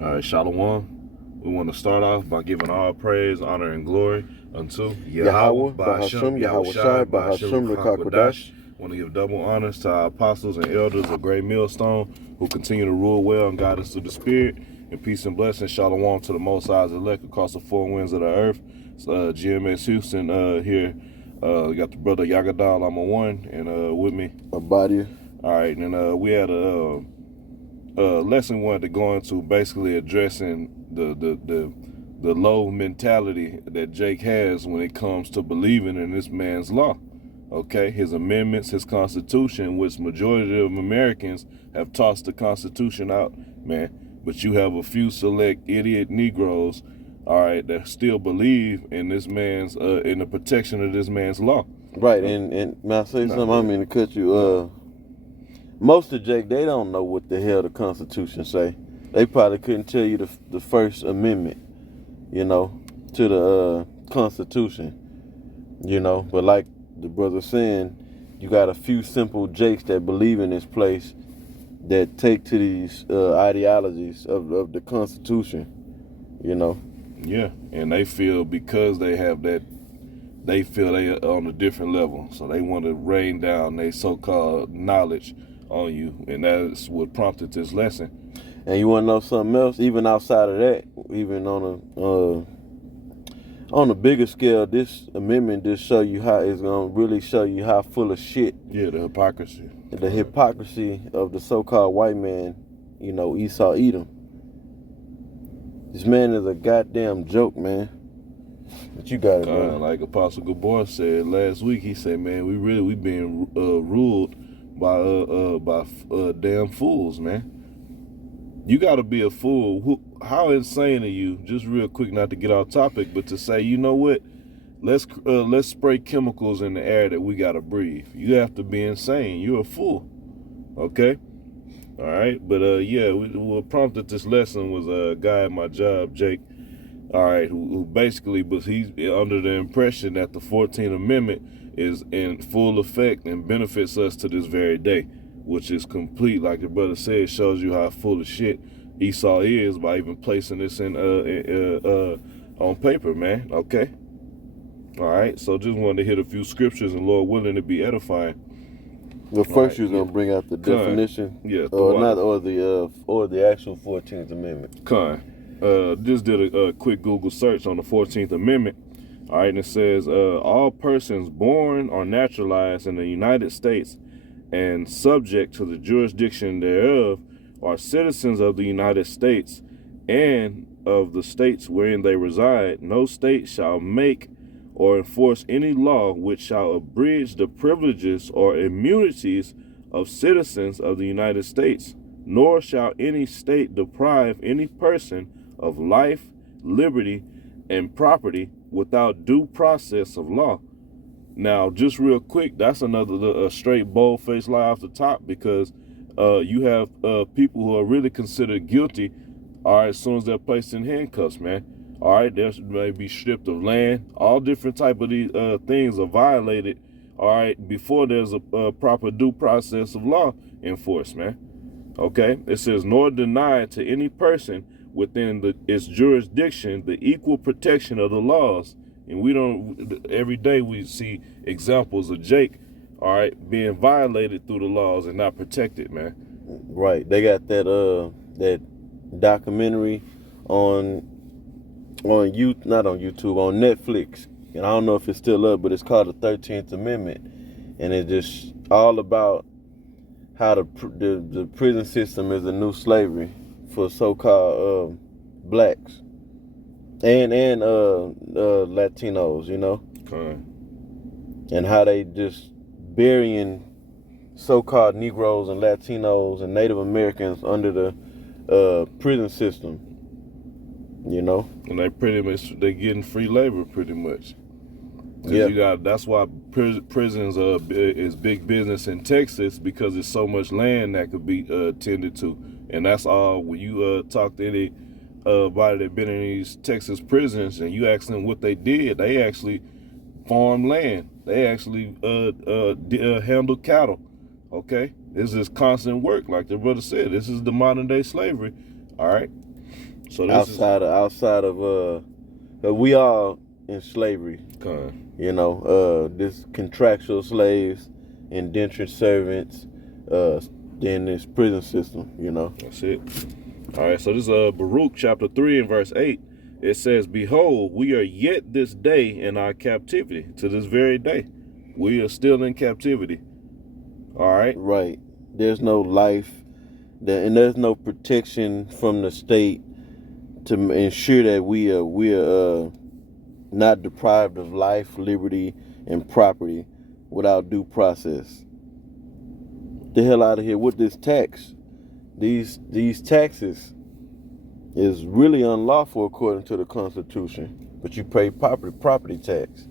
All right, Shalom. We want to start off by giving all praise, honor, and glory unto Yahweh, Bahasham, Yahweh Shai, Bahasham, Rekakwadash. Want to give double honors to our apostles and elders of Great Millstone who continue to rule well and guide us through the Spirit. And peace and blessings, Shalom to the Most High's elect across the four winds of the earth. GMS Houston here. We got the brother Yagadal, I'm a one, and with me. Abadia. All right, and we had a lesson we wanted to go into, basically addressing the low mentality that Jake has when it comes to believing in this man's law. Okay, his amendments, his Constitution, which majority of Americans have tossed the Constitution out, man. But you have a few select idiot Negroes, all right, that still believe in this man's in the protection of this man's law. Right, and may I say something? I mean to cut you. Most of Jake, they don't know what the hell the Constitution say. They probably couldn't tell you the First Amendment, to the Constitution, But like the brother saying, you got a few simple Jakes that believe in this place that take to these ideologies of the Constitution, Yeah, and they feel because they have that, they feel they are on a different level. So they want to rain down their so-called knowledge on you, and that's what prompted this lesson. And you want to know something else? Even outside of that, even on a bigger scale, this amendment just show you how it's gonna really show you how full of shit. Yeah, the hypocrisy. The hypocrisy of the so-called white man, Esau Edom. This man is a goddamn joke, man. But you got it, man. Like Apostle Gabor said last week, he said, "Man, we being ruled by damn fools, man. You got to be a fool. How insane are you?" Just real quick, not to get off topic, but to say, you know what? Let's spray chemicals in the air that we got to breathe. You have to be insane. You're a fool. Okay. All right. But what prompted this lesson was a guy at my job, Jake. All right, who basically, but he's under the impression that the 14th Amendment is in full effect and benefits us to this very day, which is complete, like the brother said, shows you how full of shit Esau is by even placing this in on paper, man. Okay. All right, so just wanted to hit a few scriptures, and Lord willing to be edifying. Well, first you're gonna bring out the definition, or the actual 14th Amendment. Just did a quick Google search on the 14th Amendment. All right, and it says, all persons born or naturalized in the United States and subject to the jurisdiction thereof are citizens of the United States and of the states wherein they reside. No state shall make or enforce any law which shall abridge the privileges or immunities of citizens of the United States, nor shall any state deprive any person of life, liberty, and property without due process of law. Now, just real quick, that's another straight bold-faced lie off the top, because you have people who are really considered guilty, all right, as soon as they're placed in handcuffs, man. All right, they may be stripped of land. All different type of these things are violated, all right, before there's a proper due process of law enforced, man. Okay, it says, nor deny to any person within its jurisdiction the equal protection of the laws. And we don't, every day we see examples of Jake, all right, being violated through the laws and not protected, man. Right. They got that documentary on Netflix, and I don't know if it's still up, but it's called the 13th Amendment, and it's just all about how the prison system is a new slavery for so-called blacks and Latinos, and how they just burying so-called Negroes and Latinos and Native Americans under the prison system, And they getting free labor pretty much. Yeah. That's why prisons is big business in Texas, because there's so much land that could be tended to. And that's all. When you talk to anybody that been in these Texas prisons and you ask them what they did, they actually farm land. They actually handle cattle. Okay, this is constant work, like the brother said. This is the modern day slavery. All right. So this outside of we all in slavery. is This contractual slaves, indentured servants, then this prison system. That's it. All right, so this is Baruch chapter 3 and verse 8. It says, "Behold, we are yet this day in our captivity." To this very day, we are still in captivity. All right. Right. There's no life, and there's no protection from the state to ensure that we are not deprived of life, liberty, and property without due process. The hell out of here with this tax. These taxes is really unlawful according to the Constitution, but you pay property tax.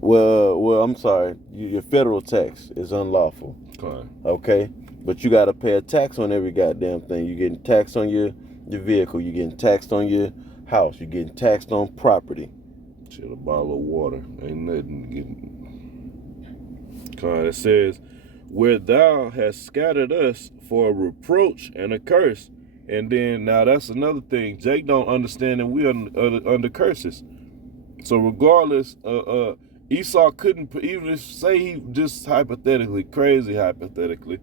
Well, I'm sorry, your federal tax is unlawful. Okay, but you got to pay a tax on every goddamn thing. You're getting taxed on your vehicle. You're getting taxed on your house. You're getting taxed on property. Shit, a bottle of water ain't nothing getting. It says, "Where thou hast scattered us for a reproach and a curse." And then now that's another thing. Jake don't understand that we are under curses. So regardless, Esau couldn't even if say he just crazy hypothetically.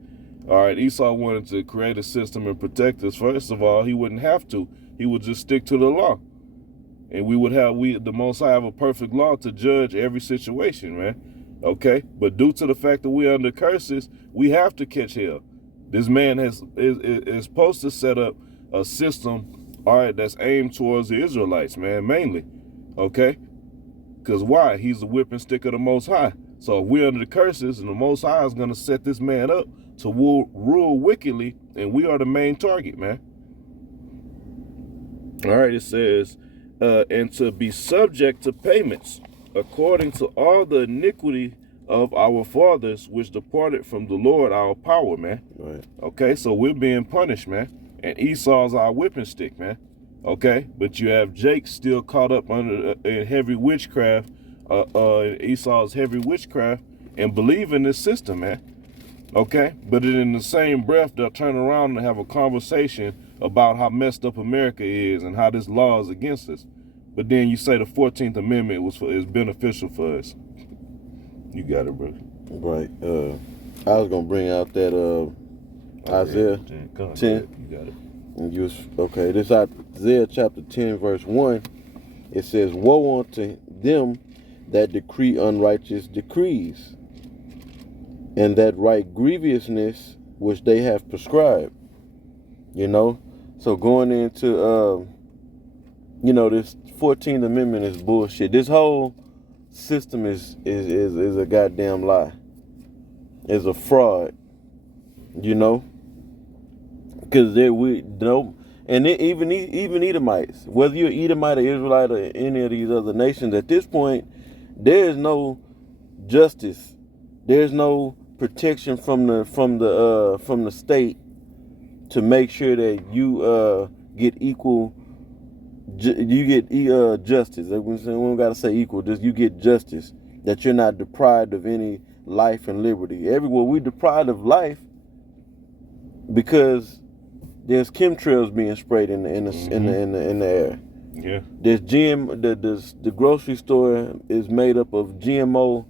All right, Esau wanted to create a system and protect us. First of all, he wouldn't have to. He would just stick to the law, and the Most High have a perfect law to judge every situation, man. Okay, but due to the fact that we're under curses, we have to catch hell. This man is supposed to set up a system, all right, that's aimed towards the Israelites, man, mainly. Okay, because why? He's the whipping stick of the Most High. So if we're under the curses, and the Most High is going to set this man up to rule wickedly, and we are the main target, man. All right, it says, and to be subject to payments according to all the iniquity of our fathers, which departed from the Lord our power, man. Right. Okay, so we're being punished, man. And Esau's our whipping stick, man. Okay, but you have Jake still caught up under in heavy witchcraft, Esau's heavy witchcraft, and believe in this system, man. Okay, but in the same breath, they'll turn around and have a conversation about how messed up America is and how this law is against us. But then you say the 14th Amendment is beneficial for us. You got it, brother. Right. I was gonna bring out that Isaiah 10. You got it. And this Isaiah chapter 10, verse 1. It says, "Woe unto them that decree unrighteous decrees, and that write grievousness which they have prescribed." So going into this 14th Amendment is bullshit. This whole system is a goddamn lie. It's a fraud. Because even Edomites, whether you're Edomite or Israelite or any of these other nations, at this point, there is no justice. There's no protection from the state to make sure that you get equal. You get justice. We don't gotta say equal. Just you get justice. That you're not deprived of any life and liberty. Everywhere we deprived of life because there's chemtrails being sprayed in the air. Yeah. There's the grocery store is made up of GMO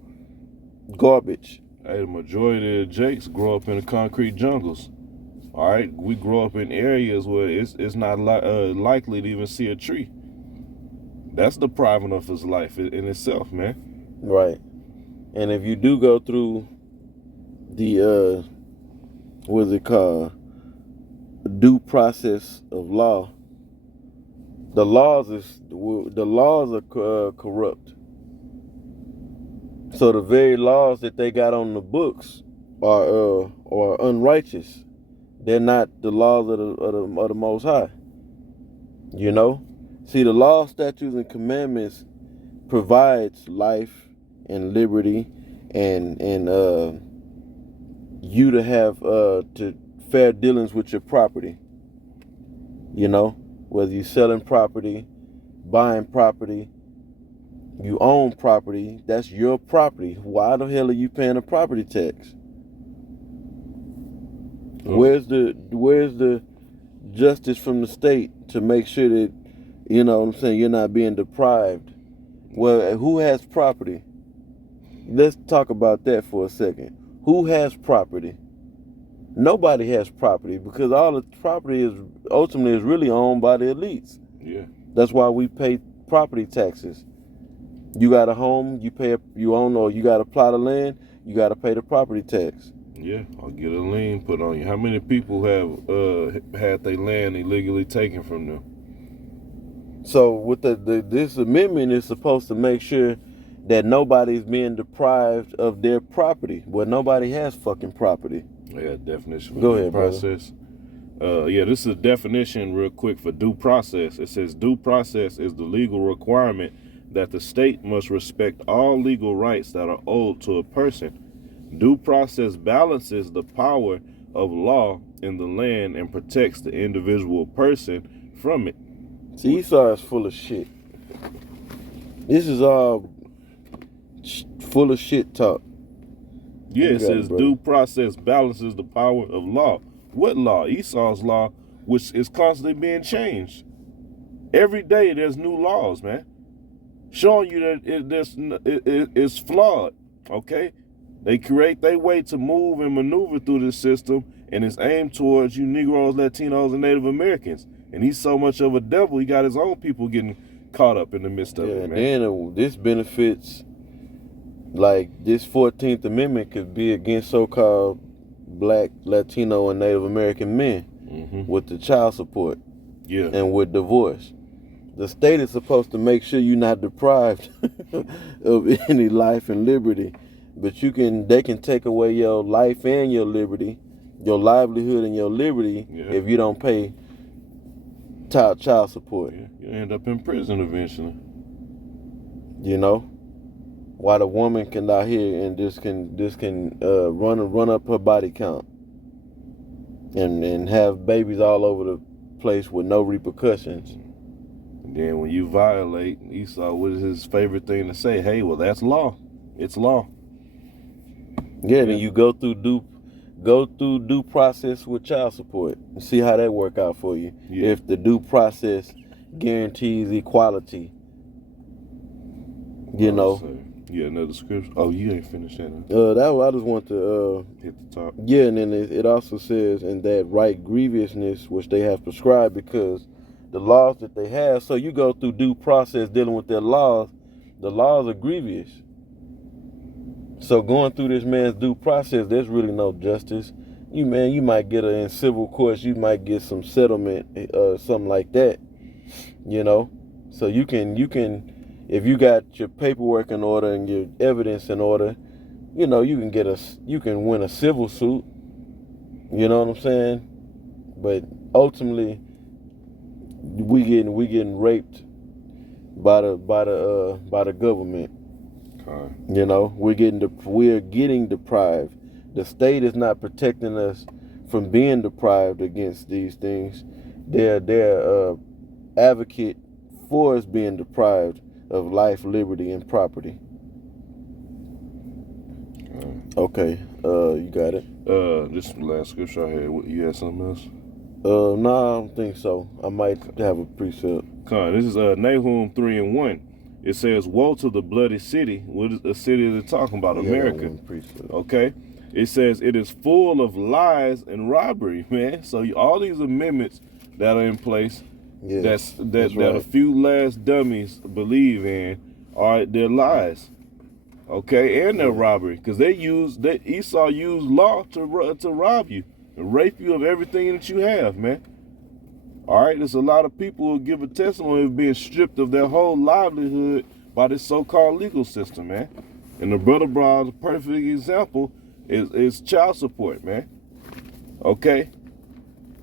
garbage. Hey, the majority of Jakes grow up in the concrete jungles. All right, we grow up in areas where it's not likely to even see a tree. That's depriving of his life in itself, man. Right. And if you do go through the what's it called, due process of law, the laws are corrupt. So the very laws that they got on the books are unrighteous. They're not the laws of the Most High. See, the law, statutes, and commandments provides life and liberty and you to have to fair dealings with your property. Whether you're selling property, buying property, you own property, that's your property. Why the hell are you paying a property tax? Where's the justice from the state to make sure that, you know what I'm saying, you're not being deprived. Well, who has property? Let's talk about that for a second. Who has property? Nobody has property, because all the property is ultimately is really owned by the elites. Yeah. That's why we pay property taxes. You got a home, you own, or you got a plot of land, you got to pay the property tax. Yeah, I'll get a lien put on you. How many people have had their land illegally taken from them? So with this amendment is supposed to make sure that nobody's being deprived of their property. Well, nobody has fucking property. I got a definition for Go due ahead, process. Yeah, this is a definition real quick for due process. It says due process is the legal requirement that the state must respect all legal rights that are owed to a person. Due process balances the power of law in the land and protects the individual person from it. See, Esau is full of shit. This is all full of shit talk. Yeah, it says due process balances the power of law. What law? Esau's law, which is constantly being changed. Every day there's new laws, man, showing you that it's flawed, okay? They create their way to move and maneuver through this system, and it's aimed towards you Negroes, Latinos, and Native Americans. And he's so much of a devil, he got his own people getting caught up in the midst of it, man. Then this benefits, like this 14th Amendment could be against so-called Black, Latino, and Native American men with the child support and with divorce. The state is supposed to make sure you're not deprived of any life and liberty, but they can take away your life and your liberty, your livelihood and your liberty if you don't pay child support. Yeah. You end up in prison eventually. You know, while the woman can out here and this can run up her body count and have babies all over the place with no repercussions. And then when you violate, Esau, what is his favorite thing to say? Hey, well, that's law. It's law. Yeah, then you go through due process with child support and see how that work out for you. Yeah. If the due process guarantees equality, you know. Yeah, another scripture. Oh, you ain't finished that. I just want to hit the top. Yeah, and then it also says in that right grievousness which they have prescribed, because the laws that they have. So you go through due process dealing with their laws. The laws are grievous. So going through this man's due process, there's really no justice. You might get in civil courts, you might get some settlement, something like that. You know, so you can, if you got your paperwork in order and your evidence in order, you know, you can win a civil suit. You know what I'm saying? But ultimately, we getting raped by the government. You know, we're getting deprived. The state is not protecting us from being deprived against these things. They're advocate for us being deprived of life, liberty, and property. Okay, you got it. This last scripture I had. You had something else? No, I don't think so. I might have a precept. This is Nahum 3:1. It says, "Woe to the bloody city." What is the city they're talking about? America. Okay. It says it is full of lies and robbery, man. So all these amendments that are in place, that right, a few last dummies believe in, they're lies. Okay, and they're robbery, because Esau used law to rob you and rape you of everything that you have, man. All right, there's a lot of people who give a testimony of being stripped of their whole livelihood by this so-called legal system, man. And the brother brought a perfect example is child support, man. Okay,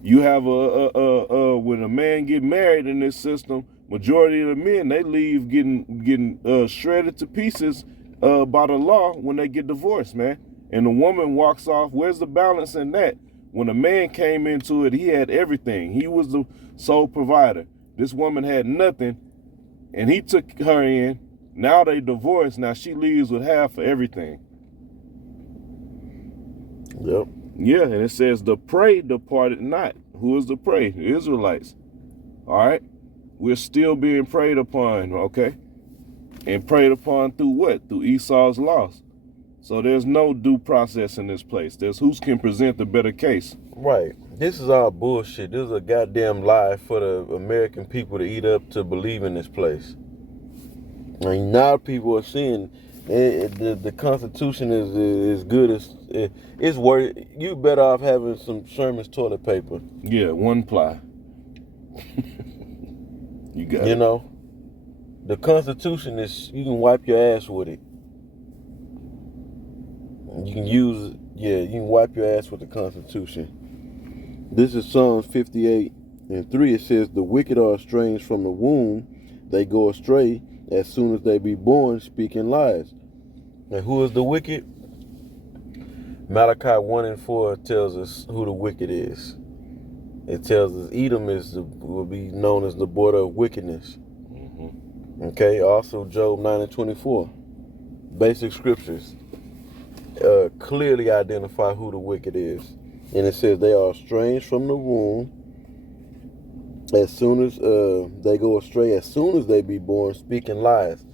you have when a man get married in this system, majority of the men, they leave getting shredded to pieces by the law when they get divorced, man. And the woman walks off. Where's the balance in that? When a man came into it, he had everything. He was the sole provider. This woman had nothing, and he took her in. Now they divorced. Now she leaves with half of everything. Yep. Yeah, and it says the prey departed not. Who is the prey? The Israelites. All right? We're still being preyed upon, okay? And preyed upon through what? Through Esau's loss. So there's no due process in this place. There's who can present the better case. Right. This is all bullshit. This is a goddamn lie for the American people to eat up to believe in this place. And now people are seeing the Constitution is good as it's worth. You better off having some Sherman's toilet paper. Yeah, one ply. You got it. You know, the Constitution is, you can wipe your ass with it. You can use it. Yeah, you can wipe your ass with the Constitution. This is Psalms 58:3. It says, "The wicked are estranged from the womb; they go astray as soon as they be born, speaking lies." And who is the wicked? Malachi 1:4 tells us who the wicked is. It tells us Edom will be known as the border of wickedness. Mm-hmm. Okay. Also, Job 9:24. Basic scriptures clearly identify who the wicked is. And it says they are estranged from the womb as soon as they go astray, as soon as they be born, speaking lies.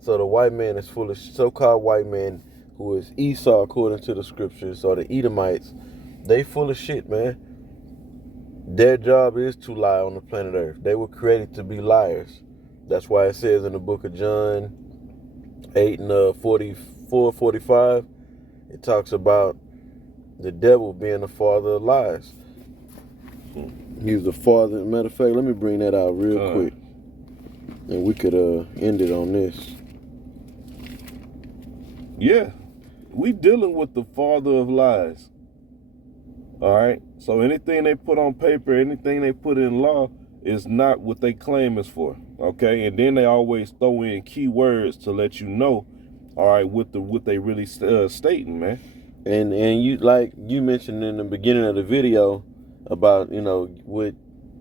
So the white man is full of, so-called white man, who is Esau according to the scriptures, or the Edomites, they full of shit, man. Their job is to lie on the planet Earth. They were created to be liars. That's why it says in the book of John 8:44-45, it talks about the devil being the father of lies. He's the father. Matter of fact, let me bring that out real quick, and we could end it on this. Yeah, we dealing with the father of lies. All right. So anything they put on paper, anything they put in law, is not what they claim is for. Okay, and then they always throw in key words to let you know, all right, what they really stating, man. And you, like you mentioned in the beginning of the video about, you know, what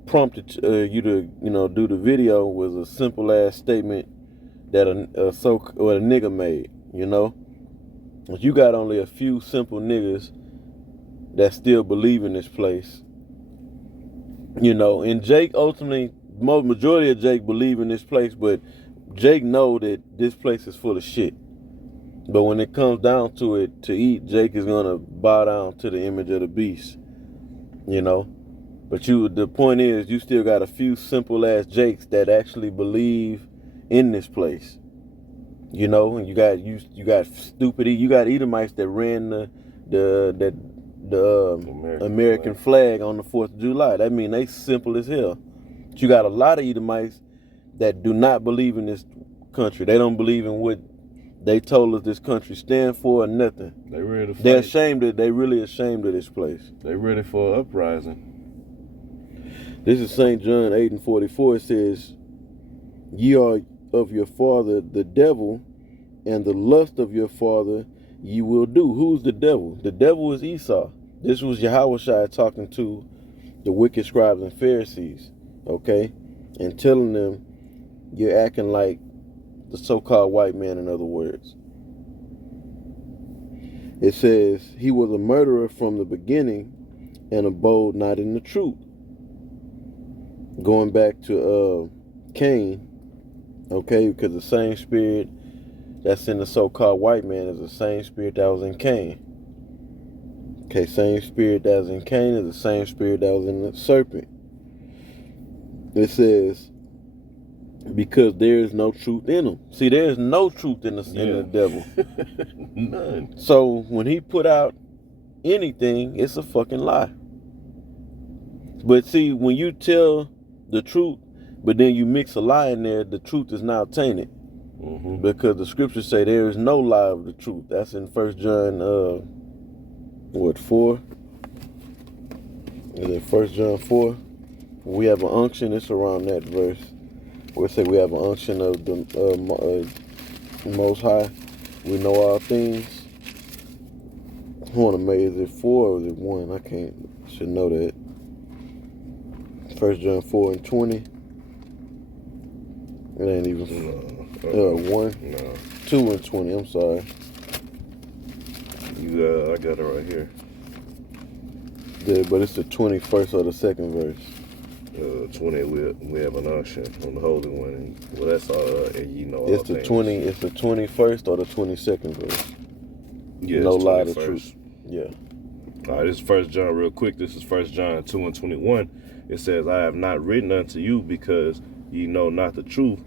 prompted you to, you know, do the video was a simple ass statement that a nigga made. You know, you got only a few simple niggas that still believe in this place. You know, and Jake ultimately, majority of Jake believe in this place, but Jake know that this place is full of shit. But when it comes down to it, to eat, Jake is gonna bow down to the image of the beast. You know, but the point is, you still got a few simple ass Jakes that actually believe in this place. You know, and you got Edomites that ran the American flag on the 4th of July. That mean they simple as hell. But you got a lot of Edomites that do not believe in this country. They don't believe in what they told us this country stand for or nothing. They ready to fight. They're ashamed of. They really ashamed of this place. They ready for an uprising. This is St. John 8:44. It says, "Ye are of your father the devil, and the lust of your father ye will do." Who's the devil? The devil is Esau. This was Yahushua talking to the wicked scribes and Pharisees, okay? And telling them, you're acting like the so-called white man, in other words. It says, "He was a murderer from the beginning and abode not in the truth." Going back to Cain, okay, because the same spirit that's in the so-called white man is the same spirit that was in Cain. Okay, same spirit that was in Cain is the same spirit that was in the serpent. It says, because there is no truth in him. See, there is no truth in the devil. None. So when he put out anything, it's a fucking lie. But see, when you tell the truth, but then you mix a lie in there, the truth is now tainted. Mm-hmm. Because the scriptures say there is no lie of the truth. That's in 1 John 4? Is it 1 John 4? We have an unction, it's around that verse. Where it say we have an unction of the Most High. We know all things. I want to make, is it 4 or is it 1? I should know that. 1 John 4:20. It ain't even 1. No. 2:20. I'm sorry. I got it right here. But it's the 21st or the second verse. 20, we have an unction on the Holy One. And, well, that's all, and you know It's all the things. It's the 21st or the 22nd verse. Yeah, No it's lie to 21st. truth. Yeah. All right, this is 1 John real quick. This is 1 John 2 and 21. It says, I have not written unto you because ye know not the truth,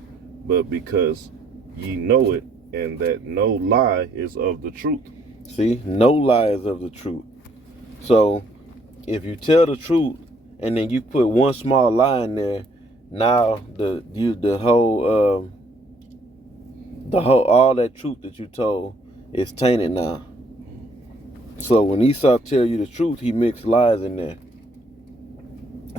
but because ye know it, and that no lie is of the truth. See, no lie is of the truth. So if you tell the truth and then you put one small lie in there, now the whole all that truth that you told is tainted now. So when Esau tell you the truth, he mixed lies in there.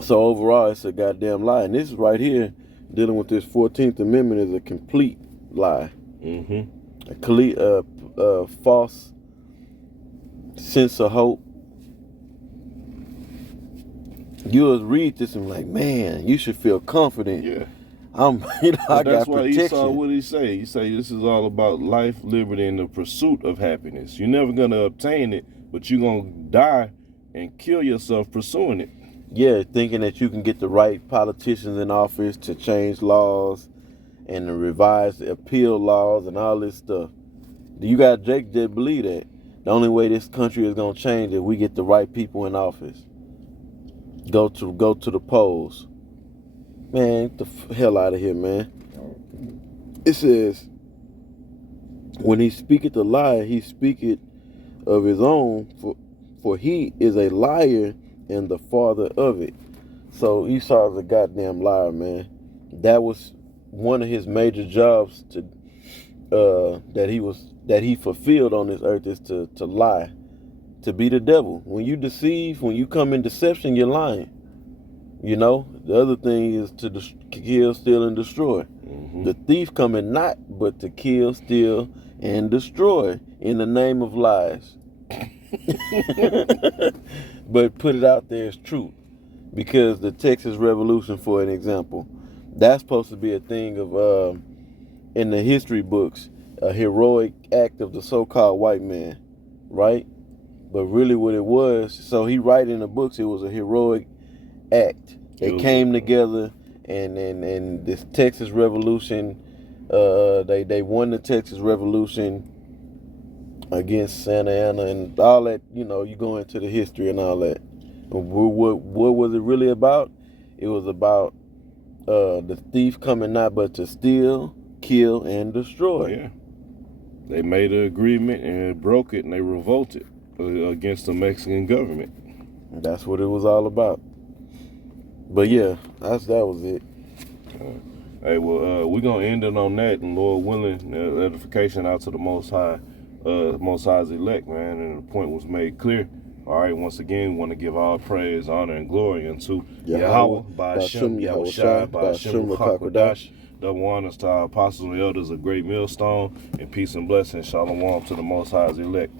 So overall, it's a goddamn lie. And this right here, dealing with this 14th Amendment, is a complete lie. Mm-hmm. A complete false sense of hope. You'll read this and be like, man, you should feel confident. Yeah. I got why protection. Esau, what did he say? He say this is all about life, liberty, and the pursuit of happiness. You're never gonna obtain it, but you're gonna die and kill yourself pursuing it. Yeah, thinking that you can get the right politicians in office to change laws and to revise the appeal laws and all this stuff. You got Jake that believe that the only way this country is gonna change is we get the right people in office. Go to the polls. Man, get the hell out of here, man. It says, when he speaketh a lie, he speaketh of his own, for he is a liar and the father of it. So Esau's a goddamn liar, man. That was one of his major jobs that he fulfilled on this earth, is to lie, to be the devil. When you deceive, when you come in deception, you're lying. You know, the other thing is to kill, steal, and destroy. Mm-hmm. The thief coming not but to kill, steal, and destroy in the name of lies. But put it out there as truth. Because the Texas Revolution, for an example, that's supposed to be a thing of, in the history books, a heroic act of the so-called white man, right? But really what it was, so he write in the books, it was a heroic act. They came together and this Texas Revolution, they won the Texas Revolution against Santa Anna and all that. You know, you go into the history and all that. What was it really about? It was about the thief coming not but to steal, kill, and destroy. Yeah. They made an agreement and broke it, and they revolted against the Mexican government. That's what it was all about. But yeah, that was it. Hey, well, we're gonna end it on that, and Lord willing, edification out to the Most High, Most High's elect, man. And the point was made clear. All right, once again, we want to give all praise, honor, and glory unto Yahweh, Ba'ashem, Yahushua, Ba'ashem, Ruach. Double honors to our apostles and elders of Great Millstone, and peace and blessings. Shalom to the Most High's elect.